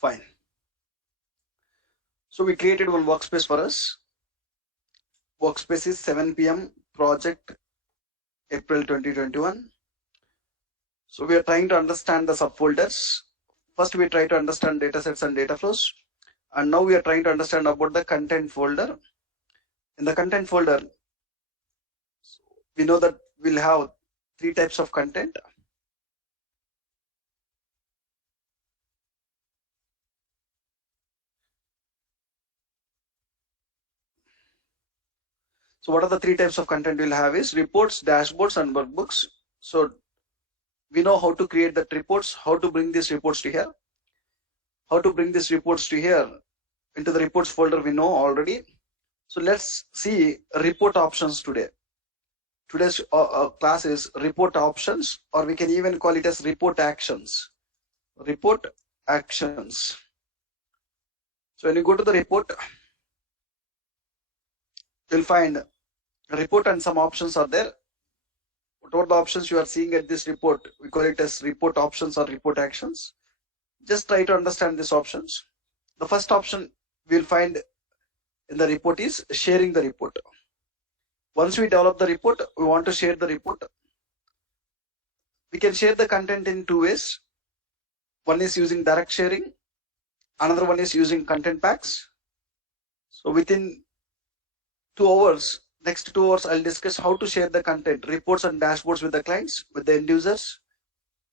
Fine. So we created one workspace for us. Workspace is 7 p.m. project April 2021. So we are trying to understand the subfolders. First we try to understand datasets and data flows, and now we are trying to understand about the content folder. In the content folder, we know that we'll have 3 types of content. So what are the 3 types of content we'll have is reports, dashboards, and workbooks. So we know how to create that reports, how to bring these reports to here. How to bring these reports to here into the reports folder we know already. So let's see report options today. Today's class is report options, or we can even call it as report actions. Report actions. So when you go to the report, you'll find a report and some options are there. Whatever the options you are seeing at this report, we call it as report options or report actions. Just try to understand these options. The first option we'll find in the report is sharing the report. Once we develop the report, we want to share the report. We can share the content in 2 ways. One is using direct sharing. Another one is using content packs. So within 2 hours, next 2 hours, I'll discuss how to share the content, reports and dashboards with the clients, with the end users.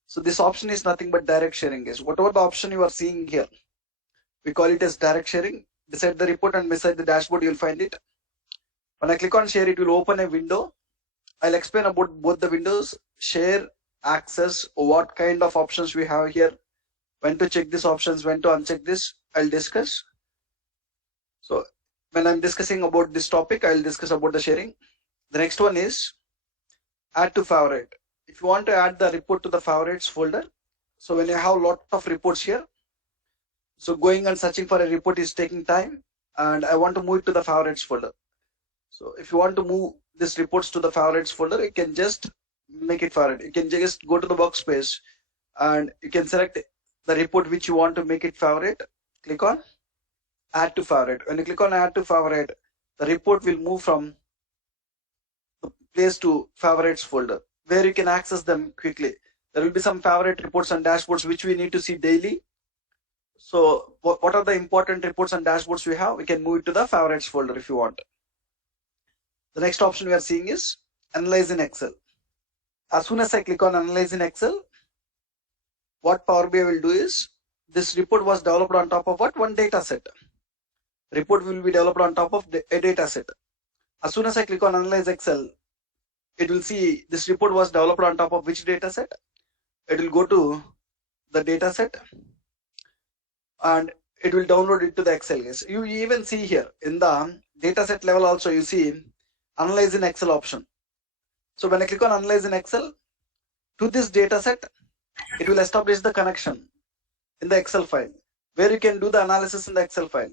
So this option is nothing but direct sharing, guys. Whatever the option you are seeing here, we call it as direct sharing. Beside the report and beside the dashboard, you'll find it. When I click on share, it will open a window. I'll explain about both the windows, share, access, what kind of options we have here, when to check these options, when to uncheck this, I'll discuss. So when I'm discussing about this topic, I'll discuss about the sharing. The next one is add to favorite. If you want to add the report to the favorites folder, so when you have a lot of reports here, so going and searching for a report is taking time, and I want to move it to the favorites folder. So if you want to move this reports to the favorites folder, you can just make it favorite. You can just go to the workspace and you can select the report which you want to make it favorite. Click on add to favorite. When you click on add to favorite, the report will move from the place to favorites folder, where you can access them quickly. There will be some favorite reports and dashboards which we need to see daily. So what are the important reports and dashboards we have? We can move it to the favorites folder if you want. The next option we are seeing is analyze in Excel. As soon as I click on analyze in Excel, what Power BI will do is, this report was developed on top of what? One data set. Report will be developed on top of a data set. As soon as I click on analyze Excel, it will see this report was developed on top of which data set. It will go to the data set and it will download it to the Excel. Yes, you even see here in the data set level also, you see analyze in Excel option. So when I click on analyze in Excel, to this data set, it will establish the connection in the Excel file, where you can do the analysis in the Excel file.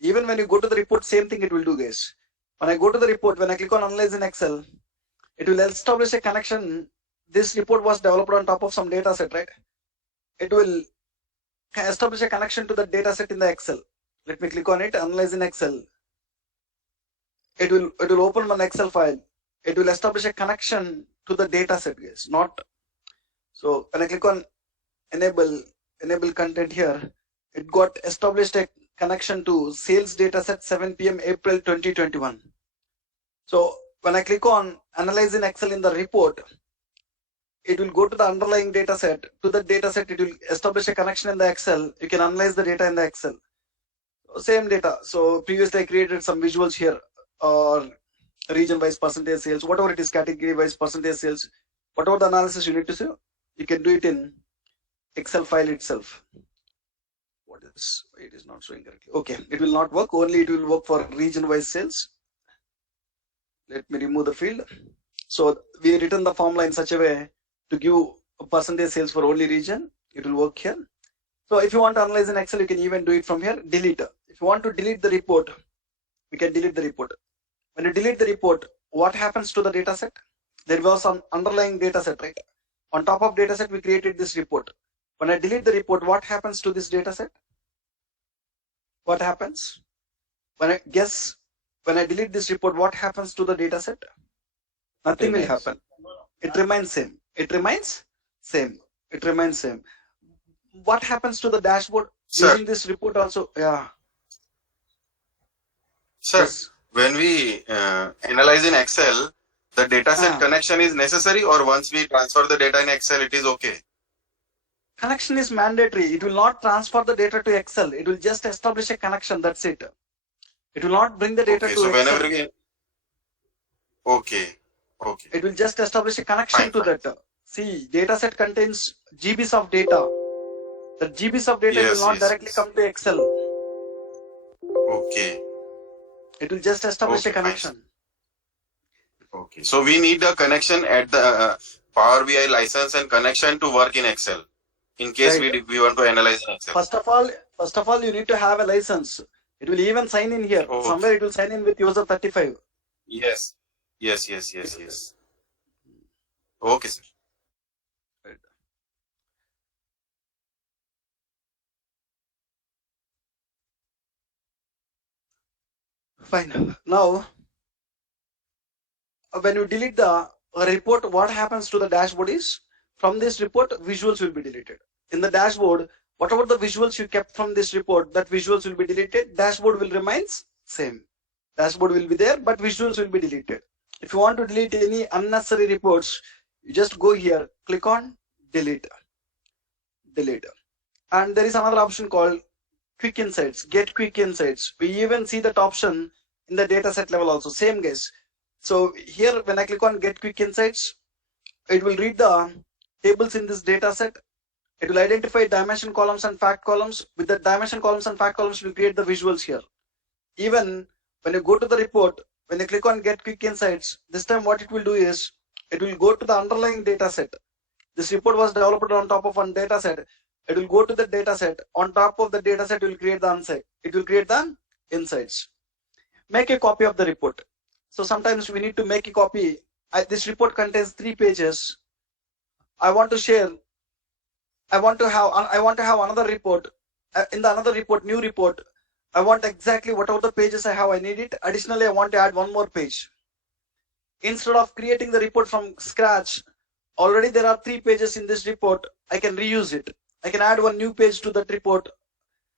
Even when you go to the report, same thing it will do, guys. When I go to the report, when I click on analyze in Excel, it will establish a connection. This report was developed on top of some data set, right? It will establish a connection to the data set in the Excel. Let me click on it, analyze in Excel. It will open an Excel file. It will establish a connection to the data set, guys. Not so when I click on enable content here, it got established a connection to sales data set 7 p.m. April 2021. So when I click on analyze in Excel in the report, it will go to the underlying data set. To the data set, it will establish a connection in the Excel. You can analyze the data in the Excel. Same data. So previously I created some visuals here, or region wise percentage sales, whatever it is, category wise percentage sales, whatever the analysis you need to see, you can do it in Excel file itself. What is, it is not showing correctly. Okay, it will not work. Only it will work for region wise sales. Let me remove the field. So we written the formula in such a way to give a percentage sales for only region. It will work here. So if you want to analyze in Excel, you can even do it from here. Delete. If you want to delete the report, we can delete the report. When you delete the report, what happens to the data set? There was some underlying data set, right? On top of data set, we created this report. When I delete the report, what happens to this data set? what happens? When I delete this report, what happens to the data set? Nothing will happen. It remains same. It remains same. It remains same. What happens to the dashboard using this report also? Yeah. Sir, Yes. when we analyze in Excel, the data set connection is necessary, or once we transfer the data in Excel, it is okay? Connection is mandatory. It will not transfer the data to Excel. It will just establish a connection. That's it. It will not bring the data to so Excel. Whenever we... Okay. It will just establish a connection to that. See, data set contains GBs of data. The GBs of data will not directly come to Excel. Okay. It will just establish a connection. Okay. So we need a connection at the Power BI license and connection to work in Excel, in case we want to analyze in Excel. First of all, you need to have a license. It will even sign in here. Somewhere it will sign in with user 35. Yes. Okay, sir. Fine. Now, when you delete the report, what happens to the dashboard is, from this report, visuals will be deleted. In the dashboard, whatever the visuals you kept from this report, that visuals will be deleted. Dashboard will remain same. Dashboard will be there, but visuals will be deleted. If you want to delete any unnecessary reports, you just go here, click on delete. And there is another option called quick insights, get quick insights. We even see that option in the dataset level also, same guys. So here, when I click on get quick insights, it will read the tables in this dataset. It will identify dimension columns and fact columns. With the dimension columns and fact columns, we create the visuals here. Even when you go to the report, when you click on get quick insights, this time what it will do is, it will go to the underlying dataset. This report was developed on top of one dataset. It will go to the dataset. On top of the dataset, it will create the insight. It will create the insights. Make a copy of the report. So sometimes we need to make a copy. This report contains 3 pages. I want to share. I want to have another report. In the another report, new report, I want exactly whatever the pages I have, I need it. Additionally, I want to add one more page. Instead of creating the report from scratch, already there are 3 pages in this report. I can reuse it. I can add one new page to that report.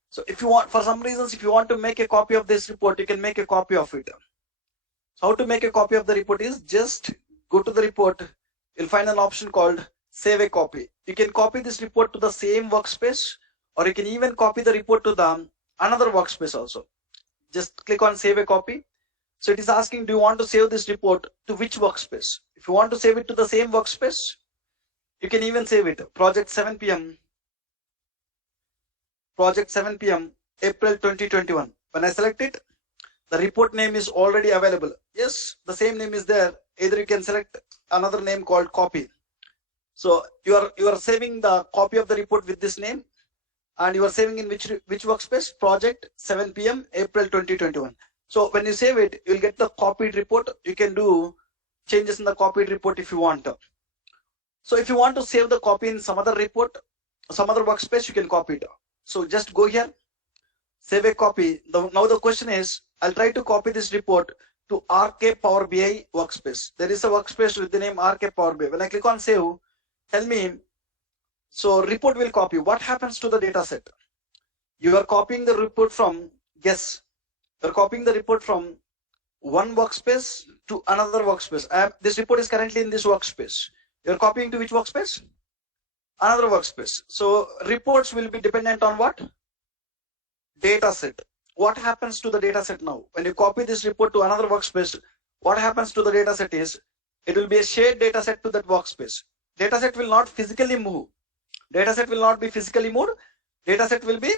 So if you want, for some reasons, if you want to make a copy of this report, you can make a copy of it. So how to make a copy of the report is, just go to the report. You'll find an option called save a copy. You can copy this report to the same workspace, or you can even copy the report to the another workspace also. Just click on save a copy. So it is asking, do you want to save this report to which workspace? If you want to save it to the same workspace, you can even save it. Project 7 p.m. April 2021. When I select it, the report name is already available. Yes, the same name is there. Either you can select another name called copy. So you are saving the copy of the report with this name, and you are saving in which workspace? Project 7 p.m. April 2021. So when you save it, you'll get the copied report. You can do changes in the copied report if you want. So if you want to save the copy in some other report, some other workspace, you can copy it. So just go here, save a copy. Now the question is, I'll try to copy this report to RK Power BI workspace. There is a workspace with the name RK Power BI. When I click on save, tell me, so report will copy. What happens to the data set? You are copying the report from, guess, you're copying the report from one workspace to another workspace. This report is currently in this workspace. You're copying to which workspace? Another workspace. So reports will be dependent on what? Data set. What happens to the data set now? When you copy this report to another workspace, what happens to the data set is, it will be a shared data set to that workspace. Data set will not physically move. Data set will not be physically moved. Data set will be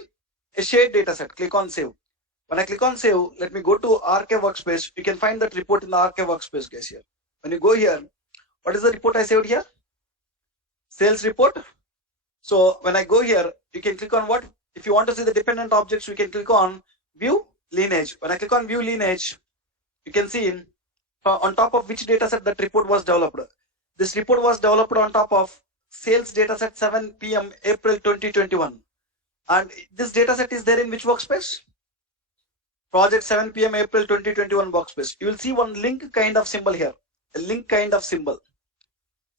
a shared data set. Click on save. When I click on save, let me go to RK workspace. You can find that report in the RK workspace, guys, here. When you go here, what is the report I saved here? Sales report. So when I go here, you can click on what? If you want to see the dependent objects, you can click on view lineage. When I click on view lineage, you can see on top of which dataset that report was developed. This report was developed on top of sales dataset 7 p.m. April 2021. And this dataset is there in which workspace? Project 7 p.m. April 2021 workspace. You will see one link kind of symbol here, a link kind of symbol.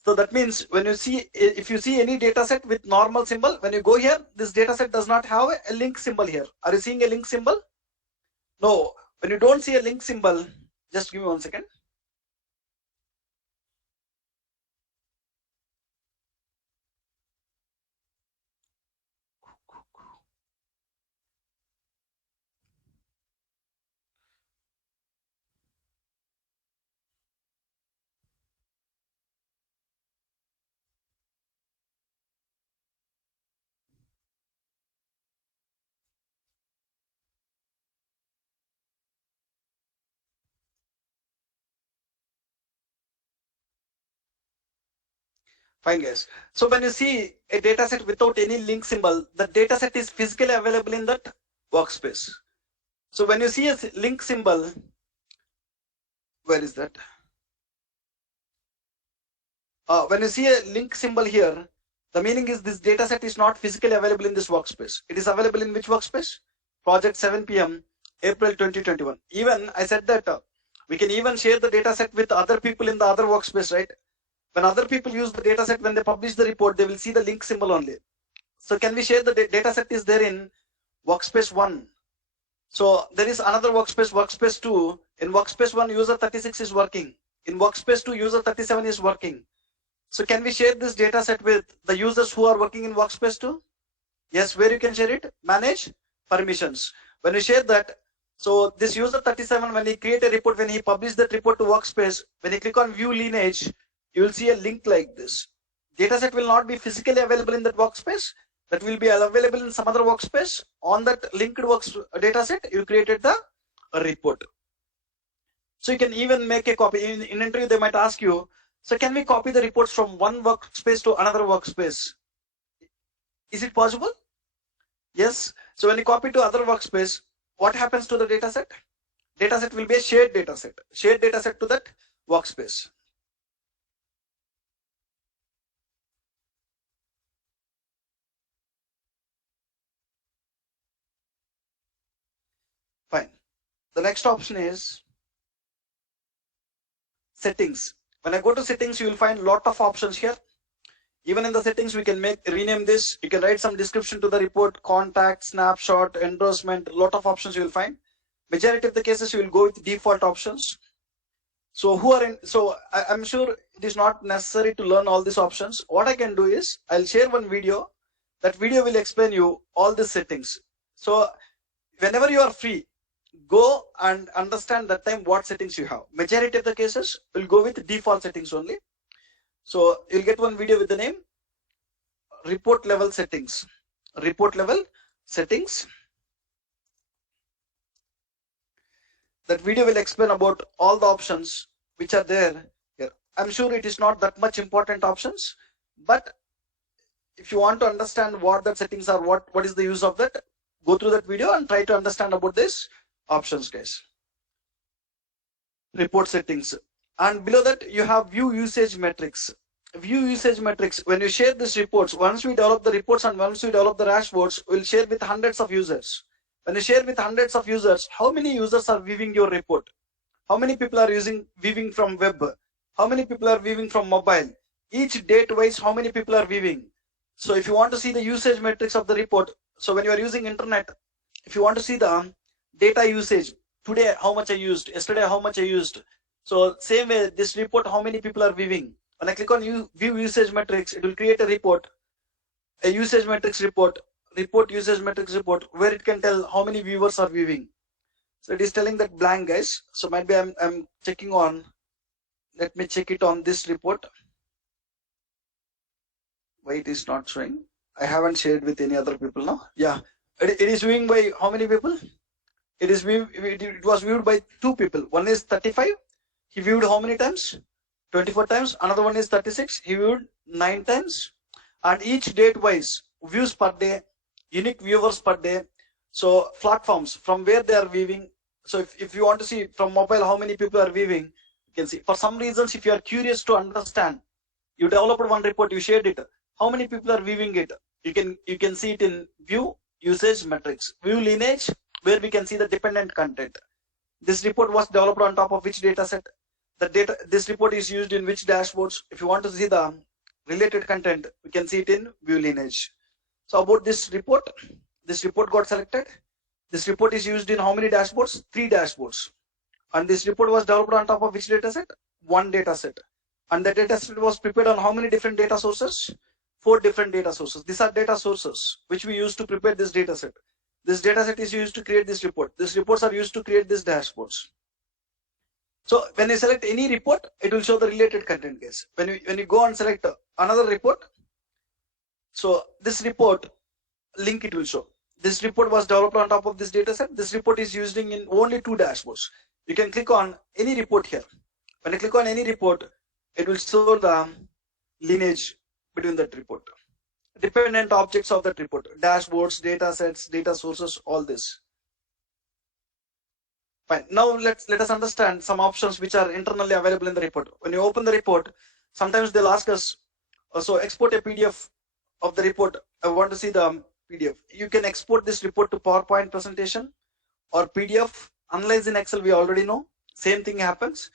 So that means when you see, if you see any data set with normal symbol, when you go here, this data set does not have a link symbol here. Are you seeing a link symbol? No. When you don't see a link symbol, just give me 1 second. Fine, guys. So when you see a data set without any link symbol, the data set is physically available in that workspace. So when you see a link symbol, where is that? When you see a link symbol here, the meaning is this data set is not physically available in this workspace. It is available in which workspace? Project 7 p.m. April 2021. Even I said that we can even share the data set with other people in the other workspace, right? When other people use the data set, when they publish the report, they will see the link symbol only. So can we share the data set is there in workspace 1? So there is another workspace, workspace 2. In workspace 1, user 36 is working. In workspace 2, user 37 is working. So can we share this data set with the users who are working in workspace 2? Yes, where you can share it? Manage permissions. When you share that, so this user 37, when he create a report, when he publish that report to workspace, when you click on view lineage, you will see a link like this. Dataset will not be physically available in that workspace. That will be available in some other workspace. On that linked dataset, you created the report. So you can even make a copy. In interview, they might ask you, so can we copy the reports from one workspace to another workspace? Is it possible? Yes. So when you copy to other workspace, what happens to the dataset? Dataset will be a shared dataset. Shared dataset to that workspace. Fine. The next option is settings. When I go to settings, you will find a lot of options here. Even in the settings, we can rename this. You can write some description to the report, contact, snapshot, endorsement, a lot of options you will find. Majority of the cases, you will go with default options. So I'm sure it is not necessary to learn all these options. What I can do is I'll share one video. That video will explain you all the settings. So whenever you are free, go and understand that time what settings you have. Majority of the cases will go with default settings only. So you'll get one video with the name report level settings. Report level settings. That video will explain about all the options which are there here. I'm sure it is not that much important options, but if you want to understand what the settings are, what is the use of that, go through that video and try to understand about this options, guys. Report settings. And below that, you have view usage metrics. View usage metrics. When you share these reports, once we develop the reports and once we develop the dashboards, we'll share with hundreds of users. When you share with hundreds of users, how many users are viewing your report? How many people are viewing from web? How many people are viewing from mobile? Each date wise, how many people are viewing? So if you want to see the usage metrics of the report, so when you are using internet, if you want to see the data usage, today how much I used, yesterday how much I used. So same way, this report, how many people are viewing. When I click on view usage metrics, it will create a report, a usage metrics report, report usage metrics report, where it can tell how many viewers are viewing. So it is telling that blank, guys. So might be I'm checking on, let me check it on this report. Why it is not showing? I haven't shared with any other people now. Yeah, it is viewing by how many people? It was viewed by 2 people. One is 35. He viewed how many times? 24 times. Another one is 36. He viewed 9 times. And each date wise, views per day, unique viewers per day. So platforms from where they are viewing. So if you want to see from mobile how many people are viewing, you can see. For some reasons, if you are curious to understand, you developed one report, you shared it. How many people are viewing it? You can see it in view usage metrics, view lineage, where we can see the dependent content. This report was developed on top of which data set? This report is used in which dashboards? If you want to see the related content, we can see it in view lineage. So about this report got selected. This report is used in how many dashboards? 3 dashboards. And this report was developed on top of which data set? 1 data set. And the data set was prepared on how many different data sources? 4 different data sources. These are data sources which we use to prepare this data set. This data set is used to create this report. These reports are used to create these dashboards. So when you select any report, it will show the related content, guys. When you go and select another report, so this report link it will show. This report was developed on top of this data set. This report is used in only 2 dashboards. You can click on any report here. When you click on any report, it will show the lineage between that report. Dependent objects of that report, dashboards, data sets, data sources, all this. Fine. Now let us understand some options which are internally available in the report. When you open the report, sometimes they'll ask us, so export a PDF of the report. I want to see the PDF. You can export this report to PowerPoint presentation or PDF. Analyze in Excel, we already know. Same thing happens.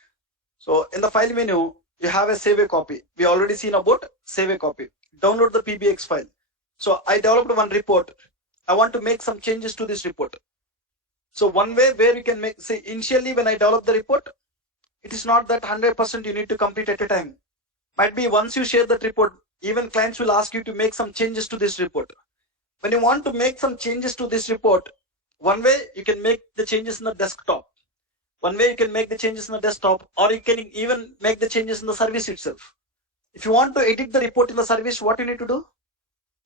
So in the file menu, you have a save a copy. We already seen about save a copy. Download the PBX file. So I developed one report. I want to make some changes to this report. So one way where you can make, say initially when I develop the report, it is not that 100% you need to complete at a time. Might be once you share that report, even clients will ask you to make some changes to this report. When you want to make some changes to this report, one way you can make the changes in the desktop. One way you can make the changes in the desktop, or you can even make the changes in the service itself. If you want to edit the report in the service, what you need to do?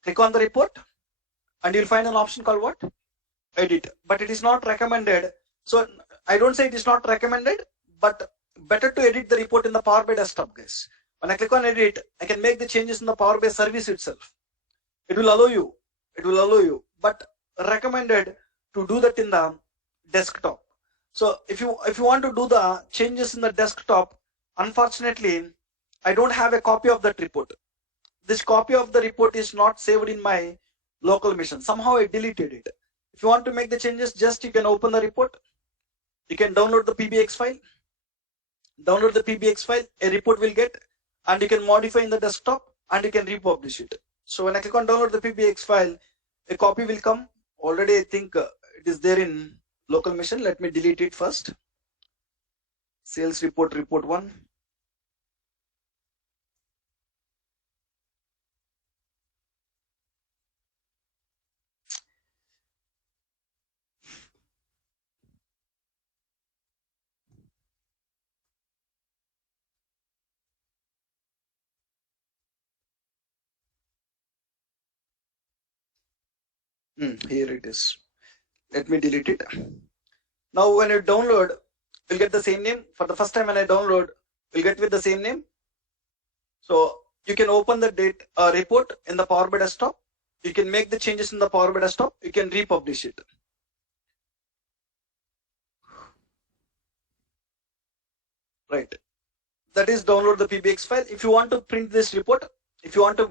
Click on the report and you'll find an option called what? Edit. But it is not recommended. So I don't say it is not recommended, but better to edit the report in the Power BI desktop, guys. When I click on edit, I can make the changes in the Power BI service itself. It will allow you. It will allow you. But recommended to do that in the desktop. So if you want to do the changes in the desktop, unfortunately, I don't have a copy of that report. This copy of the report is not saved in my local machine. Somehow I deleted it. If you want to make the changes, just you can open the report. You can download the PBX file. Download the PBX file, a report will get, and you can modify in the desktop and you can republish it. So when I click on download the PBX file, a copy will come. Already I think it is there in local machine. Let me delete it first. Sales report, report 1. Here it is. Let me delete it. Now when you download, you'll get the same name. For the first time when I download, you'll get with the same name. So you can open the report in the Power BI desktop. You can make the changes in the Power BI desktop. You can republish it. Right. That is download the PBX file. If you want to print this report, if you want to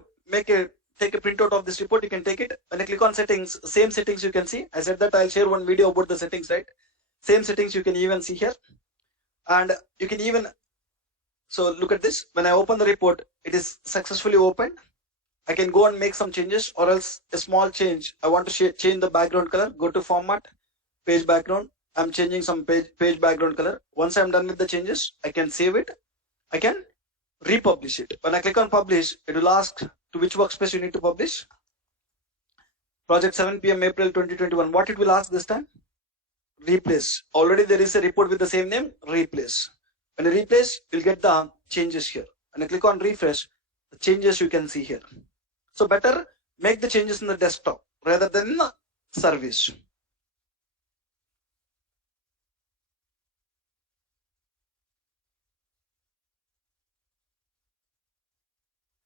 take a printout of this report, you can take it. When I click on settings, same settings you can see. I said that I'll share one video about the settings, right? Same settings you can even see here. And you can even, so look at this. When I open the report, it is successfully opened. I can go and make some changes, or else a small change. I want to change the background color. Go to format, page background. I'm changing some page background color. Once I'm done with the changes, I can save it. I can republish it. When I click on publish, it will ask to which workspace you need to publish. Project 7 PM April 2021. What it will ask this time? Replace. Already there is a report with the same name. Replace. When you replace, you'll get the changes here. When I click on refresh, the changes you can see here. So better make the changes in the desktop rather than in the service.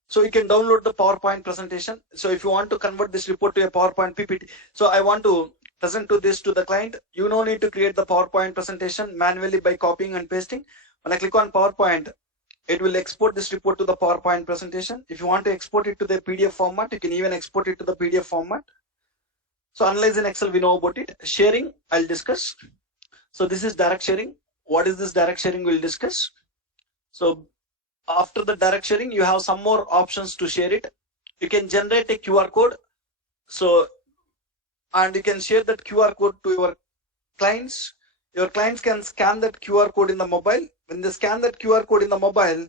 So you can download the PowerPoint presentation. So if you want to convert this report to a PowerPoint PPT, so I want to present this to the client. You no need to create the PowerPoint presentation manually by copying and pasting. When I click on PowerPoint, it will export this report to the PowerPoint presentation. If you want to export it to the PDF format, you can even export it to the PDF format. So analyze in Excel, we know about it. Sharing, I'll discuss. So this is direct sharing. What is this direct sharing? We'll discuss. So after the direct sharing, you have some more options to share it. You can generate a QR code. So, and you can share that QR code to your clients. Your clients can scan that QR code in the mobile. When they scan that QR code in the mobile,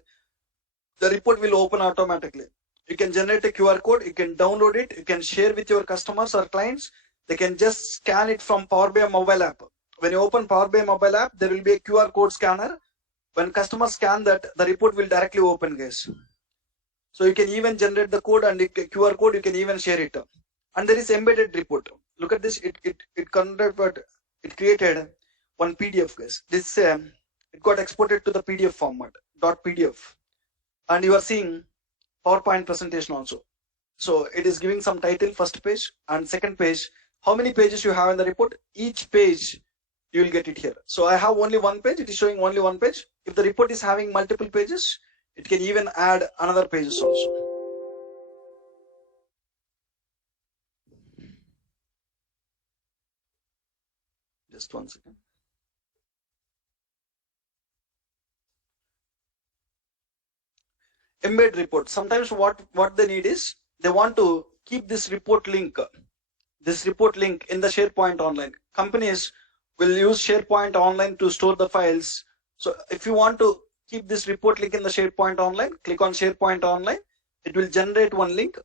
the report will open automatically. You can generate a QR code, you can download it, you can share with your customers or clients. They can just scan it from Power BI mobile app. When you open Power BI mobile app, there will be a QR code scanner. When customers scan that, the report will directly open, guys. So you can even generate the code and the QR code, you can even share it. And there is embedded report. Look at this, it created one PDF, guys. This it got exported to the PDF format, .pdf. And you are seeing PowerPoint presentation also. So it is giving some title, first page and second page. How many pages you have in the report? Each page you will get it here. So I have only one page, it is showing only one page. If the report is having multiple pages, it can even add another pages also. Just 1 second. Embed report. Sometimes what they need is they want to keep this report link in the SharePoint Online. Companies will use SharePoint Online to store the files. So if you want to keep this report link in the SharePoint Online, click on SharePoint Online. It will generate one link,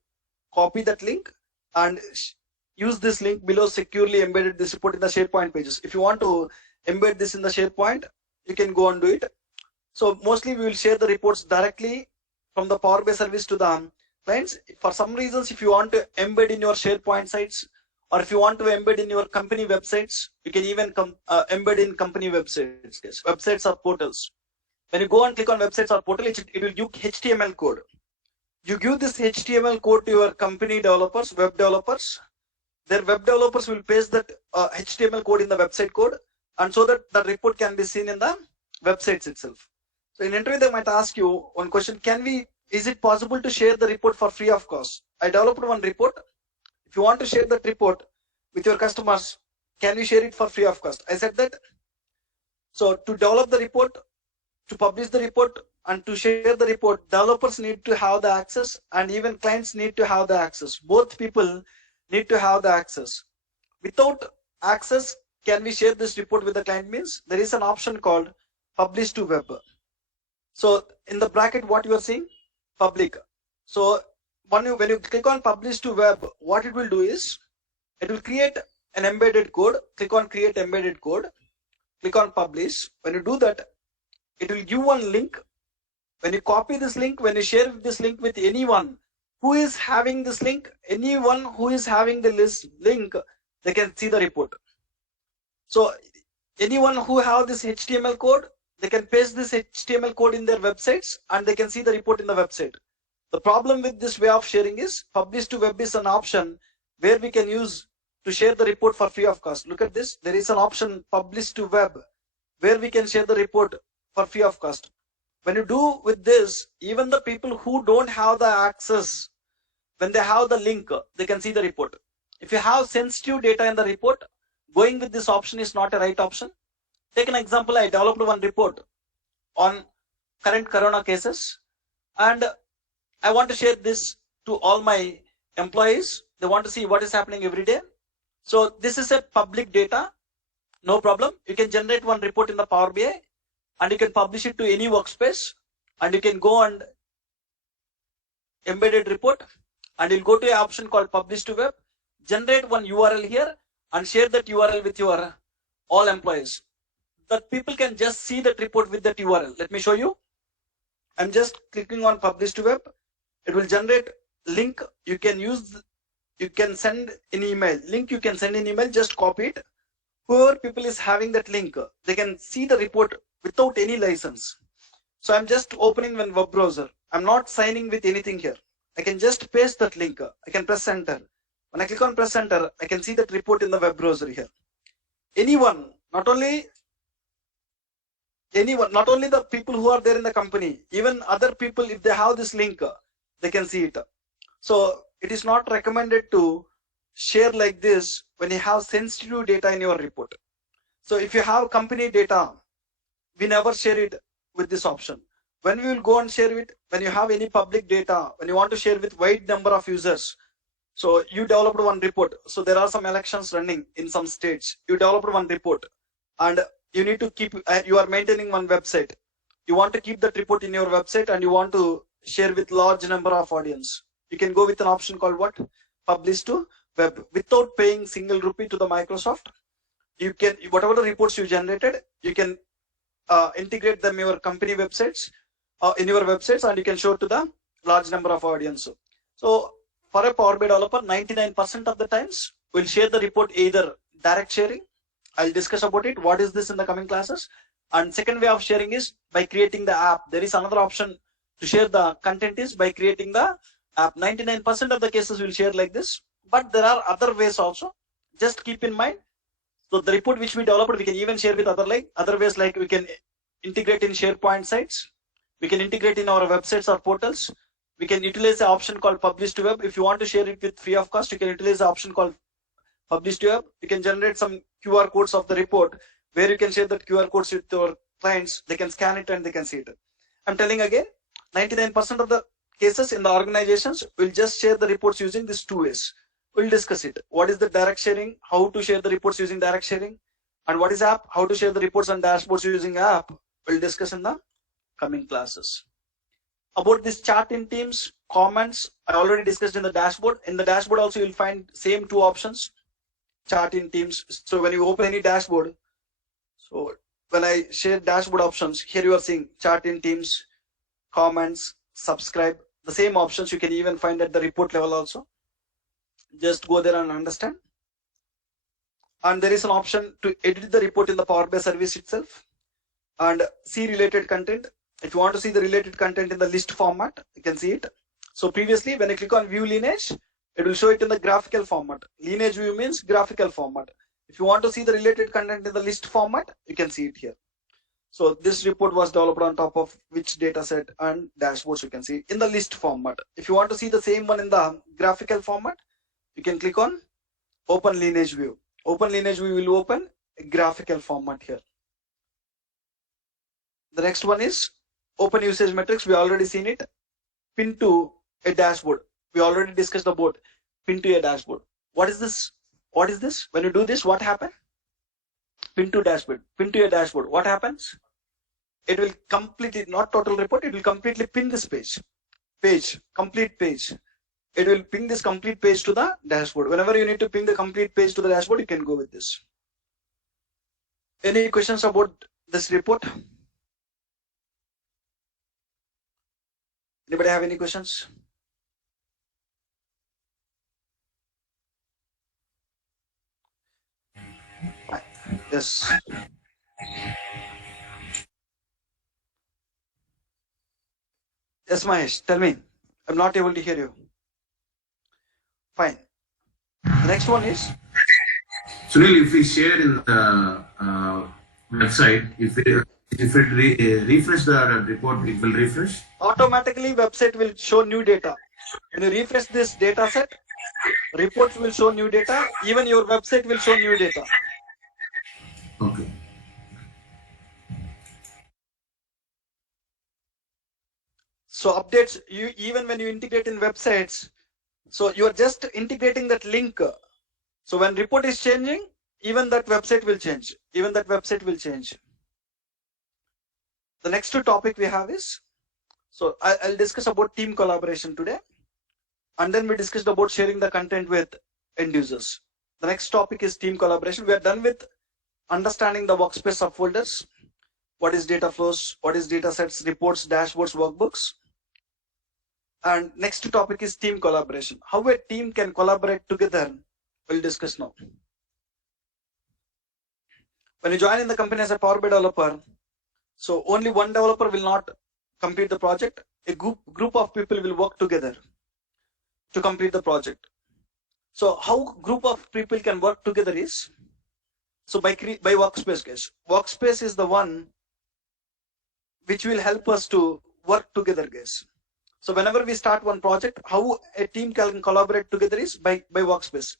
copy that link and use this link below, securely embedded this report in the SharePoint pages. If you want to embed this in the SharePoint, you can go and do it. So mostly we will share the reports directly from the Power BI service to the clients. For some reasons, if you want to embed in your SharePoint sites, or if you want to embed in your company websites, you can even embed in company websites. Yes. Websites or portals. When you go and click on websites or portal, it will give HTML code. You give this HTML code to your company developers, web developers. Their web developers will paste that HTML code in the website code, and so that the report can be seen in the websites itself. So in interview, they might ask you one question: is it possible to share the report for free of cost? I developed one report. If you want to share that report with your customers, can we share it for free of cost? I said that. So to develop the report, to publish the report, and to share the report, developers need to have the access, and even clients need to have the access. Both people need to have the access. Without access, can we share this report with the client? Means there is an option called publish to web. So in the bracket, what you are seeing, public. So when you click on publish to web, what it will do is it will create an embedded code. Click on create embedded code. Click on publish. When you do that, it will give one link. When you copy this link, when you share this link with anyone who is having this link, anyone who is having the link, they can see the report. So anyone who have this HTML code, they can paste this HTML code in their websites and they can see the report in the website. The problem with this way of sharing is publish to web is an option where we can use to share the report for free of cost. Look at this. There is an option publish to web where we can share the report for free of cost. When you do with this, even the people who don't have the access, when they have the link, they can see the report. If you have sensitive data in the report, going with this option is not a right option. Take an example. I developed one report on current corona cases and I want to share this to all my employees. They want to see what is happening every day. So this is a public data. No problem. You can generate one report in the Power BI and you can publish it to any workspace and you can go and embedded report and you'll go to an option called publish to web, generate one URL here and share that URL with your all employees. That people can just see that report with that URL. Let me show you. I'm just clicking on publish to web. It will generate link. You can send an email. Link you can send an email, just copy it. Whoever people is having that link, they can see the report without any license. So I'm just opening one web browser. I'm not signing with anything here. I can just paste that link. I can press enter. When I click on press enter, I can see that report in the web browser here. Anyone, not only the people who are there in the company, even other people, if they have this link, they can see it. So it is not recommended to share like this when you have sensitive data in your report. So if you have company data, we never share it with this option. When we will go and share it, when you have any public data, when you want to share with wide number of users, so you developed one report. So there are some elections running in some states. You developed one report, and you need to keep, you are maintaining one website. You want to keep that report in your website and you want to share with large number of audience. You can go with an option called what? Publish to web. Without paying single rupee to the Microsoft, you can, whatever the reports you generated, you can integrate them in your company websites, in your websites, and you can show to the large number of audience. So for a Power BI developer, 99% of the times we'll share the report either direct sharing. I'll discuss about it. What is this in the coming classes? And second way of sharing is by creating the app. There is another option to share the content is by creating the app. 99% of the cases will share like this, but there are other ways also. Just keep in mind. So the report which we developed, we can even share with other ways, like we can integrate in SharePoint sites. We can integrate in our websites or portals. We can utilize the option called publish to web. If you want to share it with free of cost, you can utilize the option called publish to web. You can generate some QR codes of the report where you can share that QR codes with your clients. They can scan it and they can see it. I'm telling again, 99% of the cases in the organizations will just share the reports using these two ways. We'll discuss it. What is the direct sharing? How to share the reports using direct sharing? And what is app? How to share the reports and dashboards using app? We'll discuss in the coming classes. About this chart in Teams, comments, I already discussed in the dashboard. In the dashboard also you'll find same two options, chart in Teams. So when you open any dashboard, so when I share dashboard options, here you are seeing chart in Teams, comments, subscribe, the same options you can even find at the report level also. Just go there and understand. And there is an option to edit the report in the Power BI service itself and see related content. If you want to see the related content in the list format, you can see it. So previously, when I click on view lineage, it will show it in the graphical format. Lineage view means graphical format. If you want to see the related content in the list format, you can see it here. So this report was developed on top of which data set and dashboards you can see in the list format. If you want to see the same one in the graphical format, you can click on open lineage view. Open lineage view will open a graphical format here. The next one is open usage metrics. We already seen it. Pin to a dashboard. We already discussed about pin to a dashboard. What is this? What is this? When you do this, what happens? Pin to dashboard. Pin to a dashboard. What happens? It will completely, not total report, it will completely pin this page. Complete page. It will ping this complete page to the dashboard. Whenever you need to ping the complete page to the dashboard, you can go with this. Any questions about this report? Anybody have any questions? Yes. Yes, Mahesh, tell me. I'm not able to hear you. Fine. The next one is? Sunil, if we share in the website, if it refresh the report, it will refresh? Automatically, website will show new data. When you refresh this data set, reports will show new data. Even your website will show new data. Okay. So updates, you even when you integrate in websites, so you are just integrating that link. So when report is changing, even that website will change. Even that website will change. The next topic we have is, so I'll discuss about team collaboration today. And then we discussed about sharing the content with end users. The next topic is team collaboration. We are done with understanding the workspace subfolders. What is data flows? What is data sets, reports, dashboards, workbooks? And next topic is team collaboration. How a team can collaborate together, we'll discuss now. When you join in the company as a Power BI developer, so only one developer will not complete the project. A group of people will work together to complete the project. So how group of people can work together is, so by workspace, guys. Workspace is the one which will help us to work together, guys. So whenever we start one project, how a team can collaborate together is by workspace.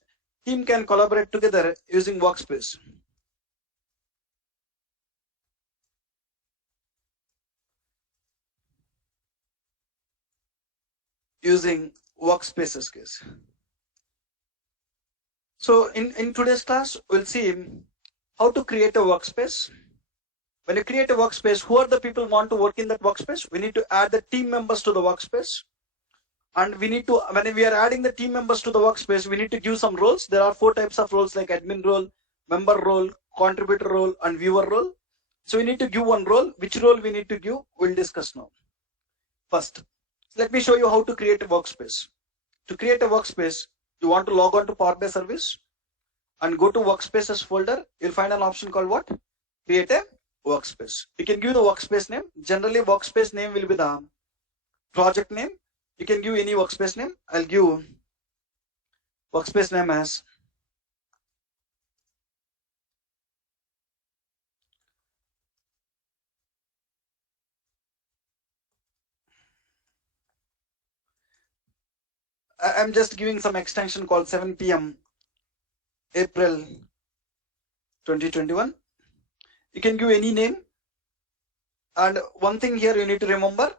team can collaborate together using workspace. Using workspaces case. So in today's class, we'll see how to create a workspace. When you create a workspace, who are the people who want to work in that workspace? We need to add the team members to the workspace. And we need to, when we are adding the team members to the workspace, we need to give some roles. There are 4 types of roles like admin role, member role, contributor role, and viewer role. So we need to give one role. Which role we need to give, we'll discuss now. First, let me show you how to create a workspace. To create a workspace, you want to log on to Power BI service and go to workspaces folder. You'll find an option called what? Create a workspace. You can give the workspace name. Generally, workspace name will be the project name. You can give any workspace name. I'll give workspace name as I'm just giving some extension called 7 p.m. April 2021. You can give any name. And one thing here you need to remember,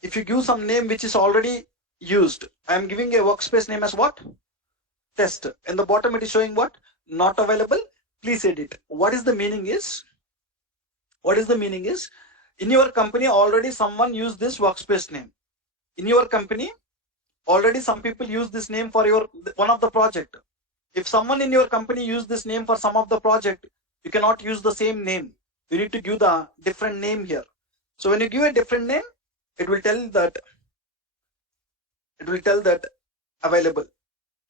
if you give some name which is already used, I'm giving a workspace name as what? Test. In the bottom it is showing what? Not available. Please edit. What is the meaning is? What is the meaning is? In your company already someone used this workspace name. In your company already some people use this name for your one of the project. If someone in your company use this name for some of the project, you cannot use the same name. You need to give the different name here. So when you give a different name, it will tell that available.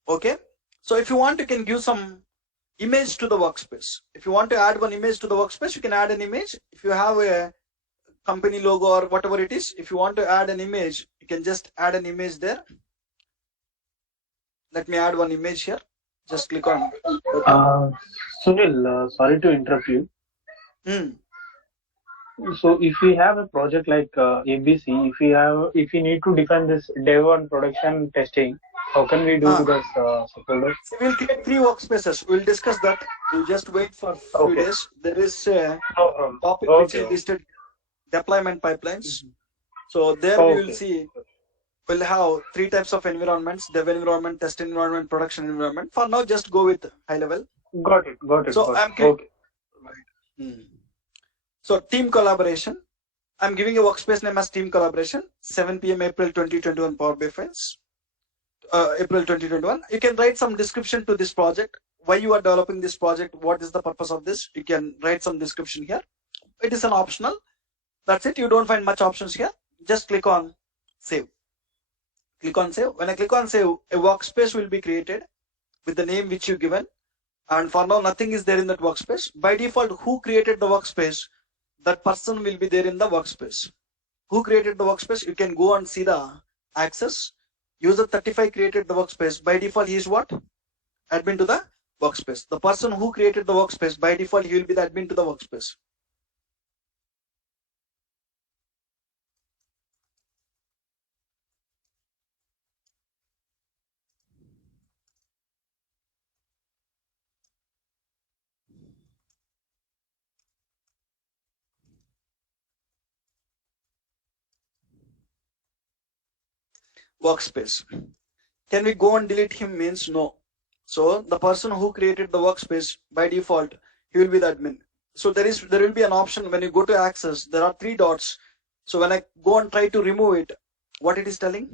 Okay. So if you want, you can give some image to the workspace. If you want to add one image to the workspace, you can add an image. If you have a company logo or whatever it is, if you want to add an image, you can just add an image there. Let me add one image here. Just click on. Sunil, sorry to interrupt you. So if we have a project like ABC, if we need to define this dev and production testing, how can we do this? So we'll create 3 workspaces. We'll discuss that. We'll just wait for a few days. There is a topic which is listed, deployment pipelines. So there we will see. We'll have 3 types of environments: dev environment, test environment, production environment. For now, just go with high level. Got it. So I'm creating. Right. So team collaboration. I'm giving a workspace name as team collaboration. 7 p.m. April 2021 Power BI files. April 2021. You can write some description to this project. Why you are developing this project? What is the purpose of this? You can write some description here. It is an optional. That's it. You don't find much options here. Just click on save. Click on save. When I click on save, a workspace will be created with the name which you given. And for now, nothing is there in that workspace. By default, who created the workspace? That person will be there in the workspace. Who created the workspace? You can go and see the access. User 35 created the workspace. By default, he is what? Admin to the workspace. The person who created the workspace, by default, he will be the admin to the workspace. Workspace. Can we go and delete him? Means no. So the person who created the workspace, by default, he will be the admin. So there will be an option when you go to access. There are 3 dots. So when I go and try to remove it, what it is telling?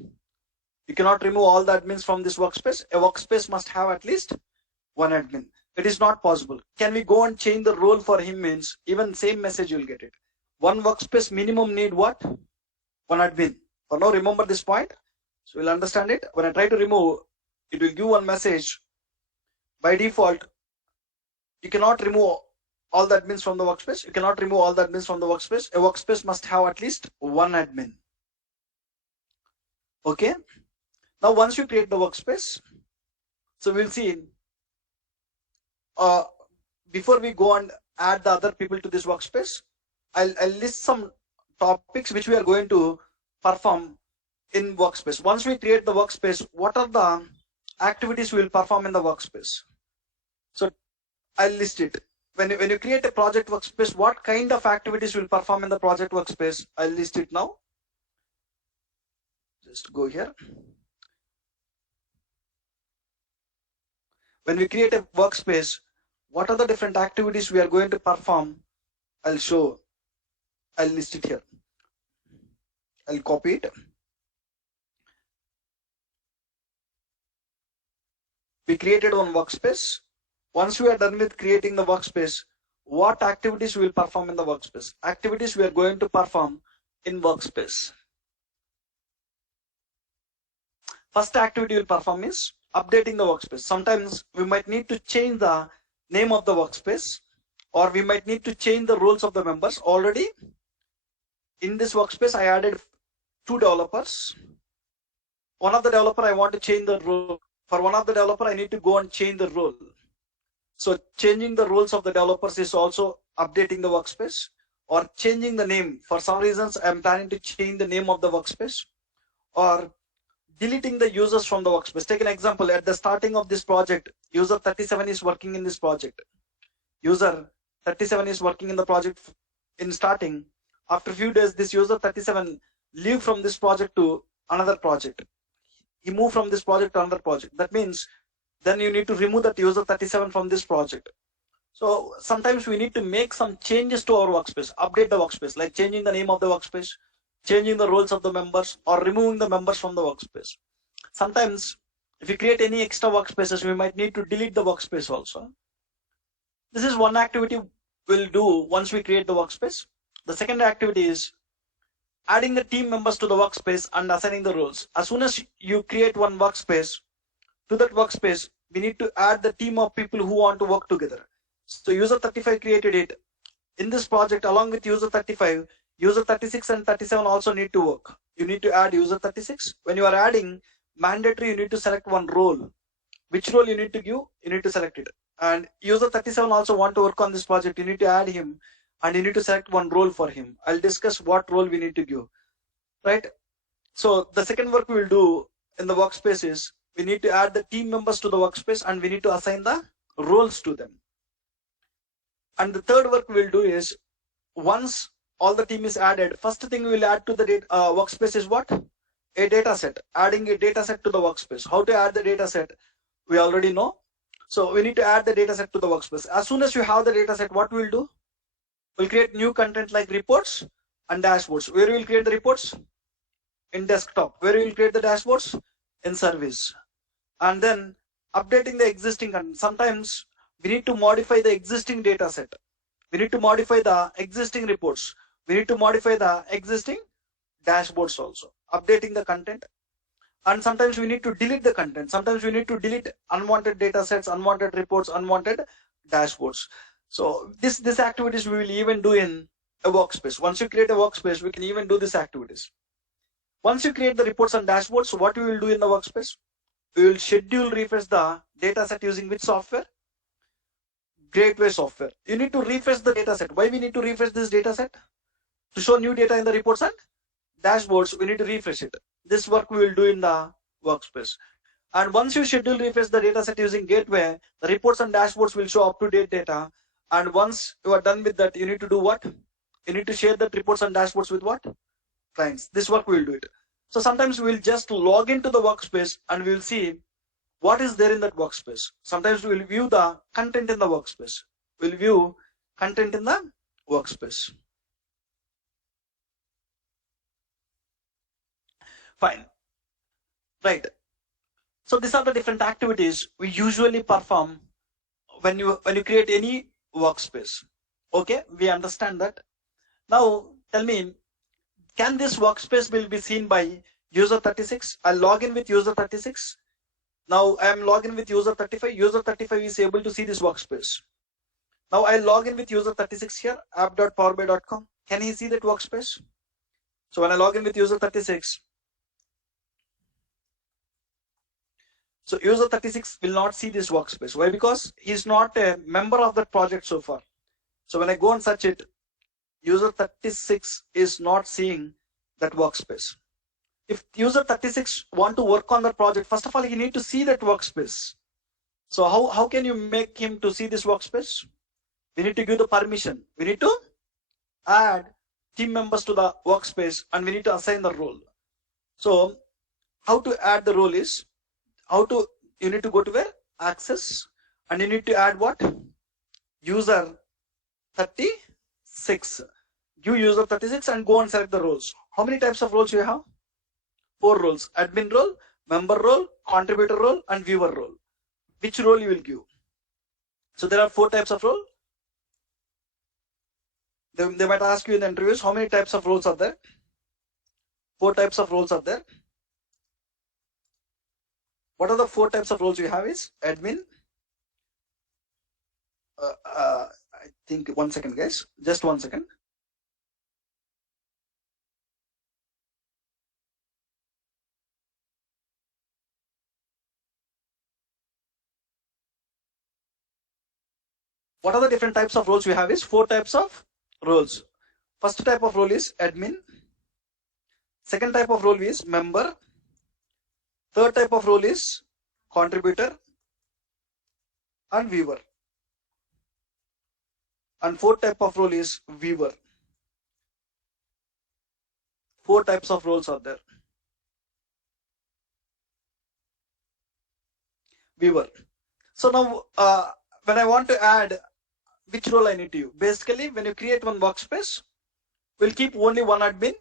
You cannot remove all the admins from this workspace. A workspace must have at least 1 admin. It is not possible. Can we go and change the role for him? Means even same message you will get it. 1 workspace minimum need what? 1 admin. For now, remember this point. So we'll understand it. When I try to remove, it will give one message. By default, you cannot remove all the admins from the workspace. You cannot remove all the admins from the workspace. A workspace must have at least 1 admin. Okay. Now, once you create the workspace, so we'll see. Before we go and add the other people to this workspace, I'll list some topics which we are going to perform in workspace. Once we create the workspace, what are the activities we will perform in the workspace? I'll list it. When you create a project workspace, what kind of activities will perform in the project workspace? I'll list it now. Just go here. When we create a workspace, what are the different activities we are going to perform? I'll list it here. I'll copy it. We created one workspace. Once we are done with creating the workspace, what activities we will perform in the workspace? Activities we are going to perform in workspace. First activity we'll perform is updating the workspace. Sometimes we might need to change the name of the workspace, or we might need to change the roles of the members. Already in this workspace, I added 2 developers. One of the developer I want to change the role. For one of the developer, I need to go and change the role. So changing the roles of the developers is also updating the workspace, or changing the name. For some reasons, I'm planning to change the name of the workspace, or deleting the users from the workspace. Take an example. At the starting of this project, user 37 is working in this project. User 37 is working in the project in starting. After a few days, this user 37 leave from this project to another project. He moved from this project to another project. That means then you need to remove that user 37 from this project. So sometimes we need to make some changes to our workspace, update the workspace, like changing the name of the workspace, changing the roles of the members, or removing the members from the workspace. Sometimes if you create any extra workspaces, we might need to delete the workspace also. This is one activity we'll do once we create the workspace. The second activity is adding the team members to the workspace and assigning the roles. As soon as you create one workspace, to that workspace, we need to add the team of people who want to work together. So user 35 created it. In this project, along with user 35, user 36 and 37 also need to work. You need to add user 36. When you are adding, mandatory, you need to select one role. Which role you need to give, you need to select it. And user 37 also want to work on this project. You need to add him, and you need to select one role for him. I'll discuss what role we need to give, right? So the second work we will do in the workspace is we need to add the team members to the workspace, and we need to assign the roles to them. And the third work we'll do is, once all the team is added, first thing we will add to the workspace is what? A data set. Adding a data set to the workspace. How to add the data set? We already know. So we need to add the data set to the workspace. As soon as you have the data set, what we'll do? We'll create new content like reports and dashboards. Where we'll create the reports? In desktop. Where we'll create the dashboards? In service. And then updating the existing content. Sometimes we need to modify the existing data set. We need to modify the existing reports. We need to modify the existing dashboards also. Updating the content. And sometimes we need to delete the content. Sometimes we need to delete unwanted data sets, unwanted reports, unwanted dashboards. So this activities we will even do in a workspace. Once you create a workspace, we can even do these activities. Once you create the reports and dashboards, what we will do in the workspace? We will schedule refresh the data set using which software? Gateway software. You need to refresh the data set. Why we need to refresh this data set? To show new data in the reports and dashboards, we need to refresh it. This work we will do in the workspace. And once you schedule refresh the data set using Gateway, the reports and dashboards will show up-to-date data. And once you are done with that, you need to do what? You need to share the reports and dashboards with what? Clients. This work we will do it. So sometimes we will just log into the workspace and we will see what is there in that workspace. Sometimes we will view the content in the workspace. We'll view content in the workspace. Fine. Right. So these are the different activities we usually perform when you create any workspace. Okay, we understand that. Now tell me, can this workspace will be seen by user 36? I'll log in with user 36. Now I am logged in with user 35. User 35 is able to see this workspace. Now I'll log in with user 36 here, app.powerbi.com. Can he see that workspace? So when I log in with user 36, so user 36 will not see this workspace. Why? Because he's not a member of that project so far. So when I go and search it, user 36 is not seeing that workspace. If user 36 want to work on that project, first of all, he need to see that workspace. So how can you make him to see this workspace? We need to give the permission. We need to add team members to the workspace and we need to assign the role. So how to add the role is you need to go to where? Access, and you need to add what? User 36. Give user 36 and go and select the roles. How many types of roles you have? 4 roles: admin role, member role, contributor role, and viewer role. Which role you will give? So there are 4 types of role. They might ask you in the interviews, how many types of roles are there? 4 types of roles are there. What are the 4 types of roles you have is admin. I think 1 second, guys. Just 1 second. What are the different types of roles we have is 4 types of roles. First type of role is admin. Second type of role is member. Third type of role is contributor and viewer. And fourth type of role is viewer. 4 types of roles are there. Viewer. So now when I want to add which role I need to use. Basically, when you create one workspace, we'll keep only one admin.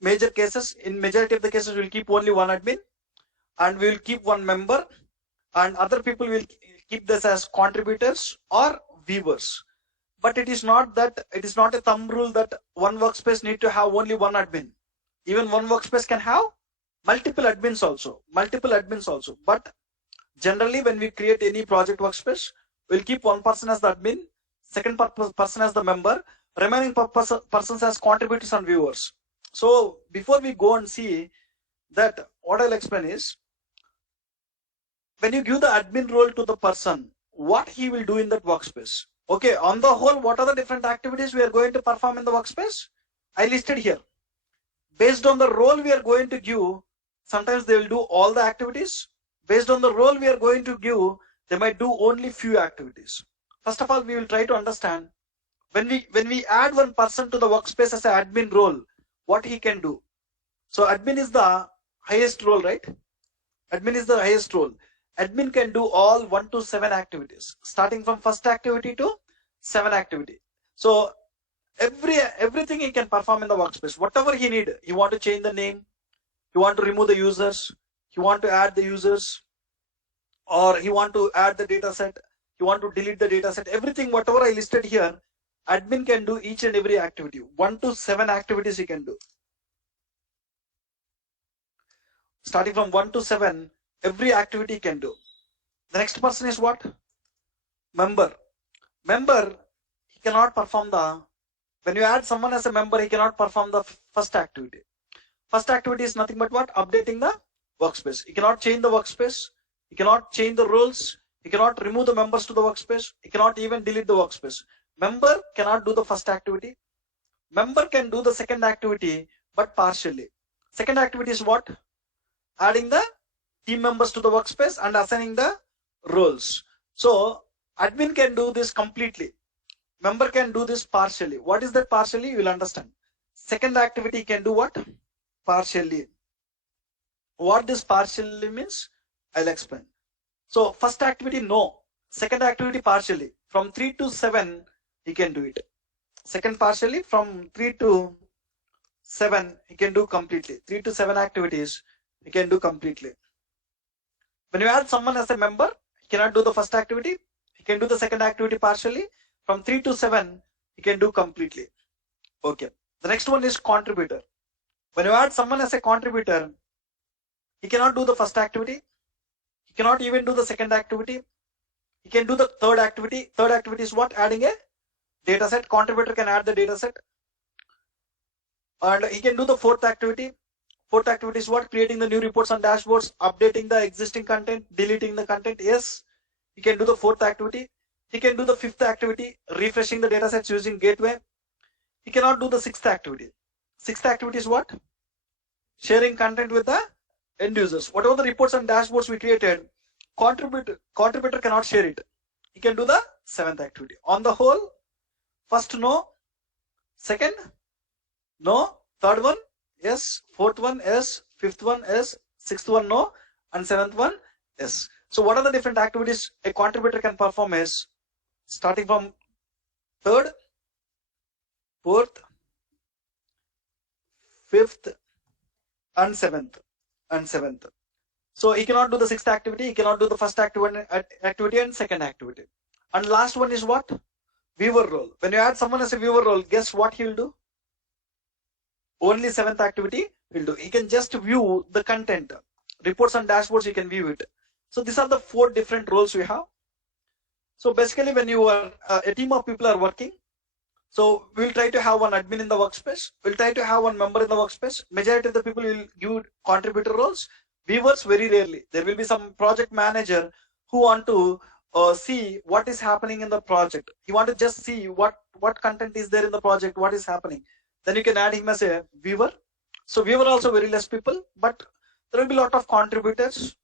Major cases, in majority of the cases, we'll keep only one admin, and we'll keep one member, and other people will keep this as contributors or viewers. But it is not a thumb rule that one workspace need to have only one admin. Even one workspace can have multiple admins also. But generally, when we create any project workspace, we'll keep one person as the admin, second person as the member, remaining persons as contributors and viewers. So before we go and see that, what I'll explain is, when you give the admin role to the person, what he will do in that workspace. Okay, on the whole, what are the different activities we are going to perform in the workspace? I listed here. Based on the role we are going to give, sometimes they will do all the activities. Based on the role we are going to give, they might do only few activities. First of all, we will try to understand when we add one person to the workspace as an admin role, what he can do. So admin is the highest role, right? Admin is the highest role. Admin can do all 1 to 7 activities, starting from first activity to 7 activity. So everything he can perform in the workspace. Whatever he need, he want to change the name, he want to remove the users, he want to add the users, or he want to add the data set, he want to delete the data set. Everything, whatever I listed here, admin can do each and every activity. 1 to 7 activities he can do. Starting from 1 to 7, every activity he can do. The next person is what? Member. Member, he cannot perform when you add someone as a member, he cannot perform the first activity. First activity is nothing but what? Updating the workspace. He cannot change the workspace. He cannot change the roles. He cannot remove the members to the workspace. He cannot even delete the workspace. Member cannot do the first activity. Member can do the second activity, but partially. Second activity is what? Adding the team members to the workspace and assigning the roles. So admin can do this completely. Member can do this partially. What is that partially? You will understand. Second activity can do what? Partially. What this partially means, I'll explain. So first activity, no. Second activity, partially. From 3 to 7, he can do it. Second partially, from 3 to 7, he can do completely. 3 to 7 activities, he can do completely. When you add someone as a member, he cannot do the first activity. He can do the second activity partially. From 3 to 7, he can do completely. Okay. The next one is contributor. When you add someone as a contributor, he cannot do the first activity. He cannot even do the second activity. He can do the third activity. Third activity is what? Adding a data set. Contributor can add the data set. And he can do the fourth activity. Fourth activity is what? Creating the new reports and dashboards, updating the existing content, deleting the content. Yes, he can do the fourth activity. He can do the fifth activity, refreshing the data sets using gateway. He cannot do the sixth activity. Sixth activity is what? Sharing content with the end users. Whatever the reports and dashboards we created, contributor cannot share it. He can do the 7th activity. On the whole, first no, second no, third one yes, fourth one yes, fifth one yes, sixth one no, and 7th one yes. So what are the different activities a contributor can perform is starting from 3rd, 4th, 5th, and 7th. So he cannot do the 6th activity, he cannot do the first activity and second activity. And last one is what? Viewer role. When you add someone as a viewer role, guess what he will do? Only 7th activity will do. He can just view the content. Reports and dashboards, he can view it. So these are the 4 different roles we have. So basically when you are a team of people are working, so we'll try to have one admin in the workspace. We'll try to have one member in the workspace. Majority of the people will give contributor roles. Viewers very rarely. There will be some project manager who want to see what is happening in the project. He want to just see what content is there in the project, what is happening. Then you can add him as a viewer. So viewer also very less people, but there will be a lot of contributors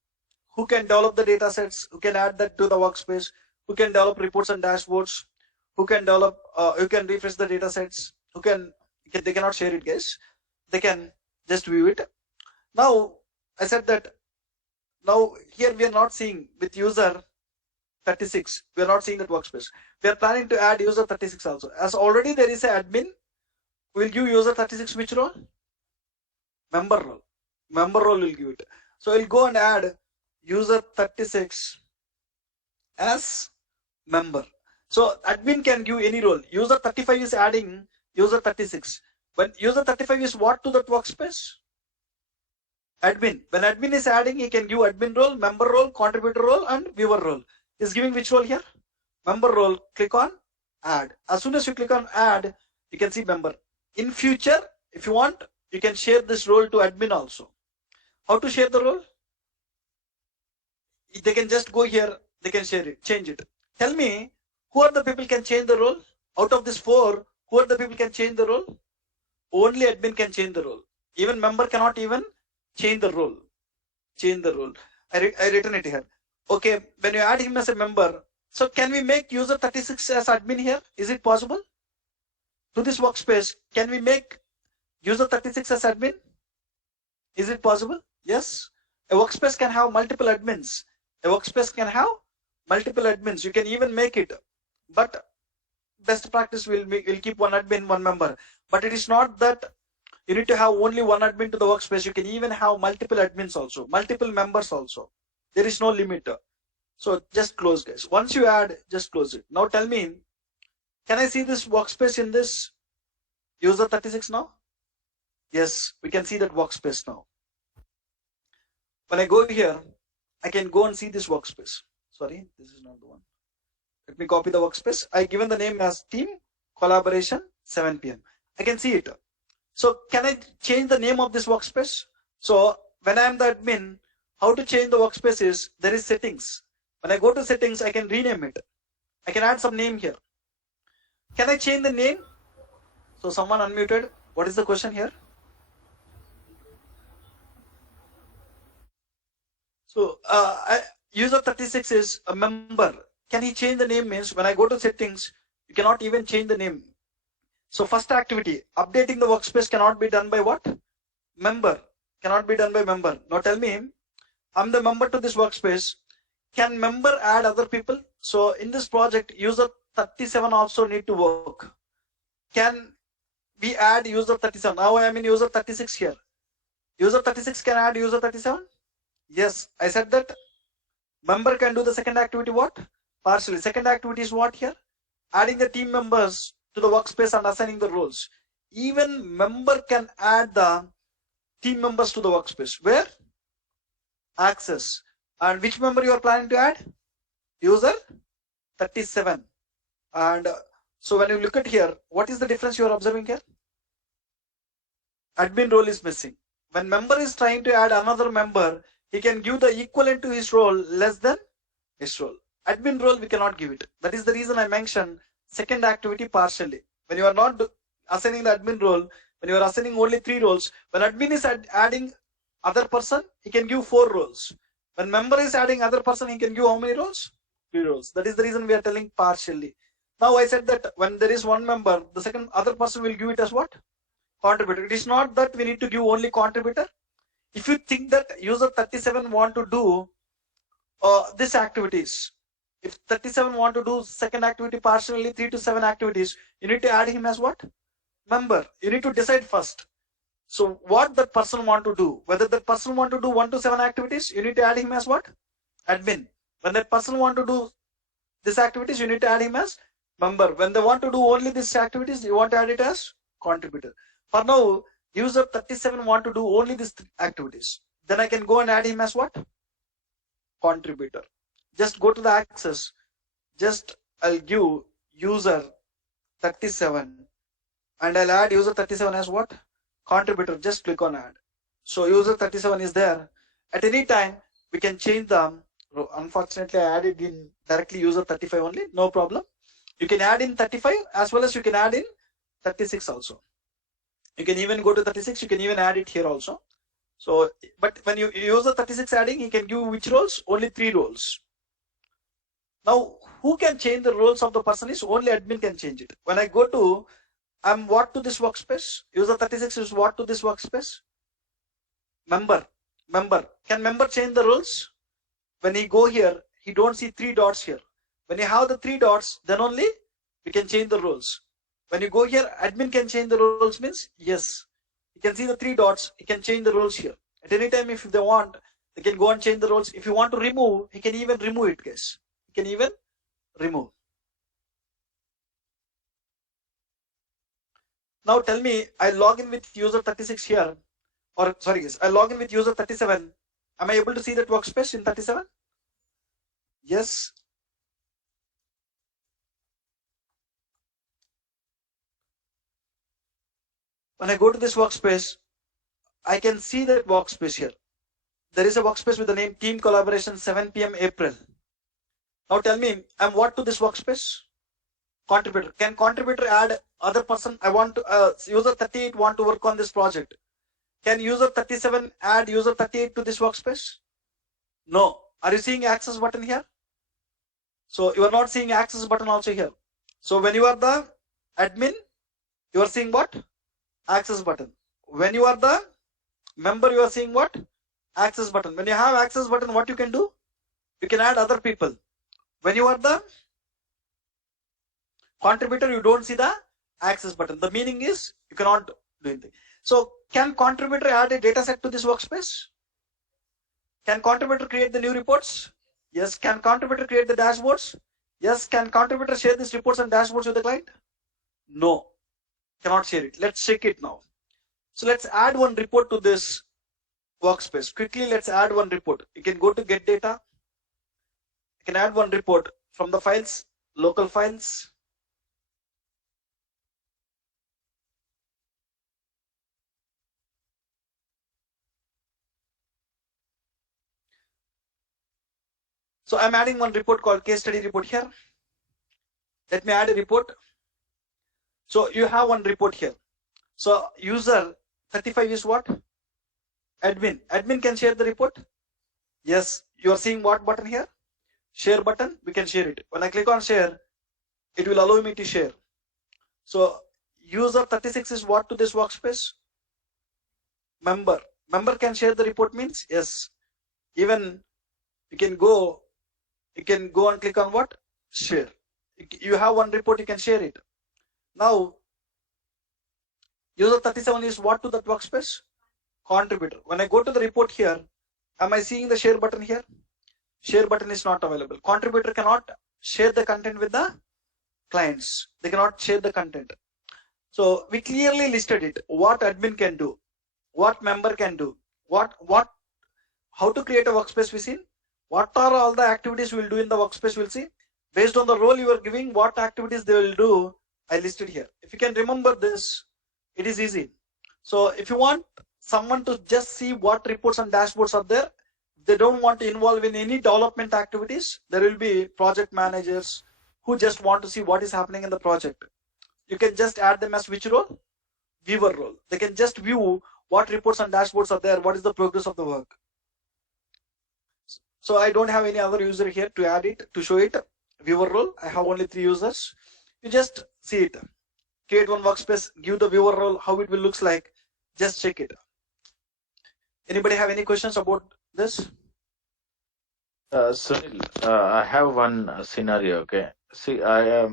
who can develop the data sets, who can add that to the workspace, who can develop reports and dashboards, who can develop, who can refresh the data sets, they cannot share it, guys. They can just view it. Now, I said that now here we are not seeing with user 36, we are not seeing that workspace. We are planning to add user 36 also. As already there is an admin, we'll give user 36 which role? Member role. Member role will give it. So we'll go and add user 36 as member. So admin can give any role. User 35 is adding user 36. When user 35 is what to that workspace? Admin. When admin is adding, he can give admin role, member role, contributor role, and viewer role. Is giving which role here? Member role. Click on add. As soon as you click on add, you can see member. In future, if you want, you can share this role to admin also. How to share the role? They can just go here, they can share it, change it. Tell me, who are the people can change the role? Out of this 4, who are the people can change the role? Only admin can change the role. Even member cannot even change the role. Change the role. I written it here. Okay, when you add him as a member, so can we make user 36 as admin here? Is it possible? To this workspace, can we make user 36 as admin? Is it possible? Yes. A workspace can have multiple admins. A workspace can have multiple admins. You can even make it, but best practice will keep one admin, one member. But it is not that you need to have only one admin to the workspace. You can even have multiple admins also, multiple members also. There is no limit. So just close, guys. Once you add, just close it. Now tell me, can I see this workspace in this user 36 now? Yes, we can see that workspace now. When I go here, I can go and see this workspace. Sorry, this is not the one. Let me copy the workspace. I given the name as team collaboration 7 p.m. I can see it. So can I change the name of this workspace? So when I am the admin, how to change the workspace is there is settings. When I go to settings, I can rename it. I can add some name here. Can I change the name? So someone unmuted. What is the question here? So user 36 is a member. Can he change the name? Means when I go to settings, you cannot even change the name. So first activity, updating the workspace cannot be done by what? Member. Cannot be done by member. Now tell me, I'm the member to this workspace. Can member add other people? So in this project, user 37 also need to work. Can we add user 37? Now I am in user 36 here. User 36 can add user 37? Yes, I said that member can do the second activity what? Partially. Second activity is what here? Adding the team members to the workspace and assigning the roles. Even member can add the team members to the workspace. Where? Access. And which member you are planning to add? User 37. And so when you look at here, what is the difference you are observing here? Admin role is missing. When member is trying to add another member, he can give the equivalent to his role less than his role. Admin role we cannot give it. That is the reason I mentioned second activity partially. When you are not assigning the admin role, when you are assigning only 3 roles, when admin is adding other person, he can give 4 roles. When member is adding other person, he can give how many roles? 3 roles. That is the reason we are telling partially. Now I said that when there is one member, the second other person will give it as what? Contributor. It is not that we need to give only contributor. If you think that user 37 want to do this activities, if 37 want to do second activity partially 3 to 7 activities, you need to add him as what? Member. You need to decide first. So what that person want to do, whether that person want to do 1 to 7 activities, you need to add him as what? Admin. When that person want to do this activities, you need to add him as member. When they want to do only this activities, you want to add it as contributor. For now, user 37 want to do only these activities. Then I can go and add him as what? Contributor. Just go to the access. Just I'll give user 37 and I'll add user 37 as what? Contributor. Just click on add. So user 37 is there. At any time, we can change them. Unfortunately, I added in directly user 35 only. No problem. You can add in 35 as well as you can add in 36 also. You can even go to 36. You can even add it here also. So, but when you use the 36 adding, he can give which roles? Only 3 roles. Now, who can change the roles of the person is only admin can change it. When I go to, I'm what to this workspace? User 36 is what to this workspace? Member. Can member change the roles? When he go here, he don't see 3 dots here. When you have the 3 dots, then only we can change the roles. When you go here, admin can change the roles means yes. You can see the 3 dots. He can change the roles here. At any time, if they want, they can go and change the roles. If you want to remove, he can even remove it, guys. He can even remove. Now tell me, I log in with user 36 here, or sorry, guys, I log in with user 37. Am I able to see that workspace in 37? Yes. When I go to this workspace, I can see that workspace here. There is a workspace with the name Team Collaboration 7 PM April. Now tell me, I'm what to this workspace? Contributor. Can contributor add other person? I want to, user 38 want to work on this project. Can user 37 add user 38 to this workspace? No. Are you seeing access button here? So you are not seeing access button also here. So when you are the admin, you are seeing what? Access button. When you are the member, you are seeing what? Access button. When you have access button, what you can do? You can add other people. When you are the contributor, you don't see the access button. The meaning is you cannot do anything. So can contributor add a data set to this workspace? Can contributor create the new reports? Yes. Can contributor create the dashboards? Yes. Can contributor share these reports and dashboards with the client? No. Cannot share it. Let's check it now. So let's add one report to this workspace. Quickly, let's add one report. You can go to get data. You can add one report from the files, local files. So I'm adding one report called case study report here. Let me add a report. So you have one report here. So user 35 is what? Admin. Admin can share the report. Yes. You are seeing what button here? Share button. We can share it. When I click on share, it will allow me to share. So user 36 is what to this workspace? Member. Member can share the report means yes. Even you can go and click on what? Share. You have one report, you can share it. Now, user 37 is what to that workspace? Contributor. When I go to the report here, am I seeing the share button here? Share button is not available. Contributor cannot share the content with the clients. They cannot share the content. So we clearly listed it. What admin can do, what member can do, how to create a workspace we seen. What are all the activities we'll do in the workspace we'll see. Based on the role you are giving, what activities they will do, I listed here. If you can remember this, it is easy. So if you want someone to just see what reports and dashboards are there, they don't want to involve in any development activities, there will be project managers who just want to see what is happening in the project. You can just add them as which role? Viewer role. They can just view what reports and dashboards are there, what is the progress of the work. So I don't have any other user here to add it, to show it. Viewer role, I have only 3 users. You just see it. Create one workspace, give the viewer role, how it will looks like. Just check it. Anybody have any questions about this? Sunil, I have one scenario. Okay, see, I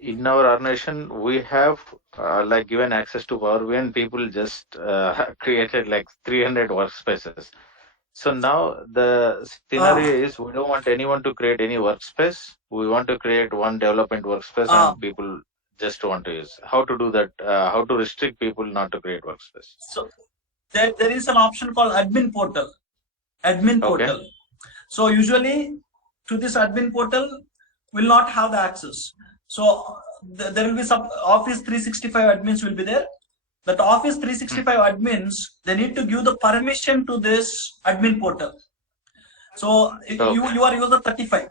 in our organization we have like given access to Power BI, and people just created like 300 workspaces. So now the scenario is we don't want anyone to create any workspace. We want to create one development workspace, and people just want to use. How to do that? How to restrict people not to create workspace? So there is an option called admin portal. Admin portal. Okay. So usually to this admin portal will not have the access. So there will be some Office 365 admins will be there. That Office 365 admins, they need to give the permission to this admin portal. So you are user 35.